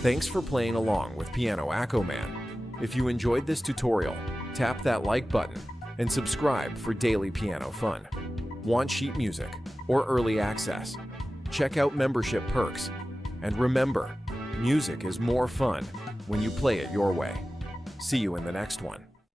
Thanks for playing along with Piano AccoMan. If you enjoyed this tutorial, tap that like button and subscribe for daily piano fun. Want sheet music or early access? Check out membership perks. And remember, music is more fun when you play it your way. See you in the next one.